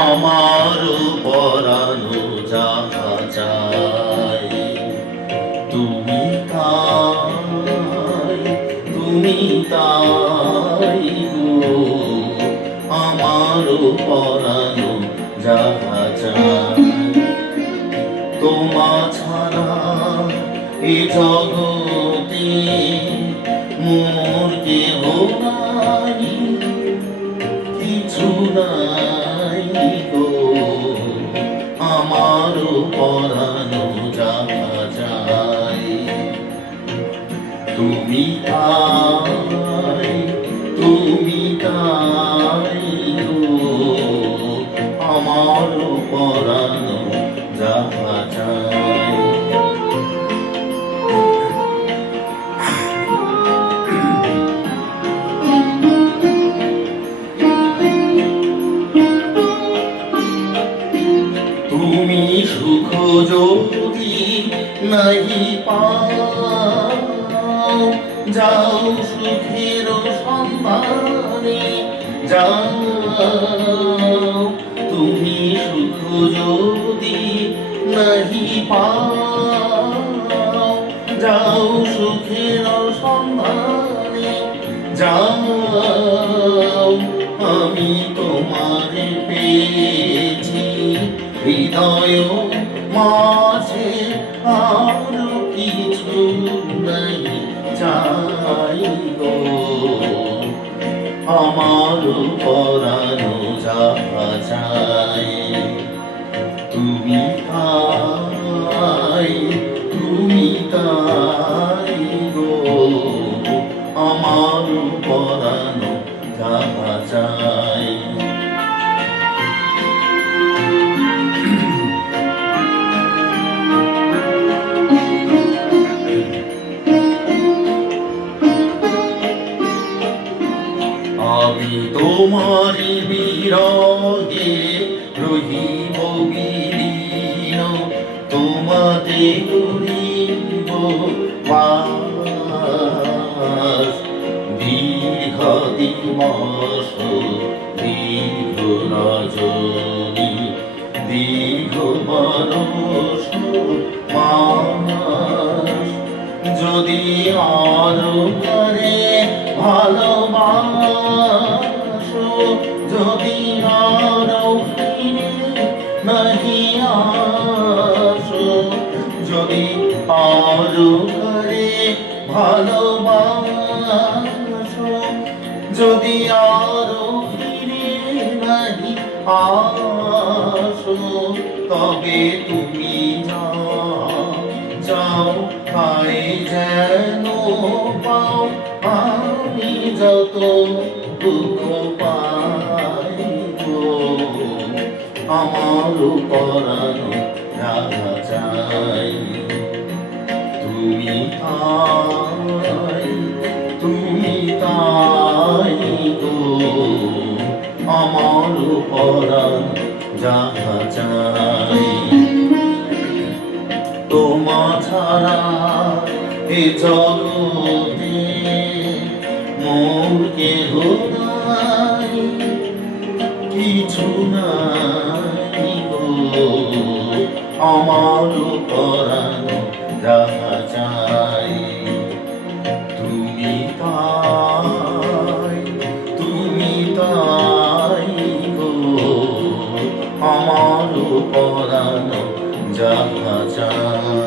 আমার পরানো যাহা চাই তুমি তাই, তুমি তাই গো। আমার পরানো যাহা চাই তোমা ছাড়া এ জগতে মোর কেহ নাই, কিছু নাই গো। আমার পরানো যাহা চাই তুমি তাই, তুমি তাই গো। আমার পরানো যাহা চাই তুমি সুখ যদি নাহি পাও, যাও সুখের সন্ধানে যাও। তুমি সুখ যদি নাহি পাও, যাও সুখের সন্ধানে যাও। আমি তোমারে পেয়েছি হৃদয় মাঝে, আর কিছু নাই চাই গো। আমার পরানো যাহা চাই তুমি তাই, তুমি তাই গো। আমার পরানো যাহা চাই আমি তোমার বিরহে রহিব বিলীন, তোমাতে করিব বাস। দীর্ঘ দিবস দীর্ঘ রজনী, দীর্ঘ বরষ মাস। যদি আরো করে ভালোবাসো, যদি আরো ফিরে নাহি আসো, যদি আরো করে ভালোবাসো, যদি আরো ফিরে নাহি আসো, তবে তুমি যাও তাই যেন পাও। আমি যত দুঃখ পাই গো, আমার পরানো যাহা চাই তুমি তাই, তুমি তাই গো। আমার পরানো যাহা চাই তোমা ছাড়া এ জগতে মোর কেহ নাই, কিছু নাই গো। আমার পরানো যাহা চাই তুমি তাই, তুমি তাই গো। আমার পরানো যাহা চাই।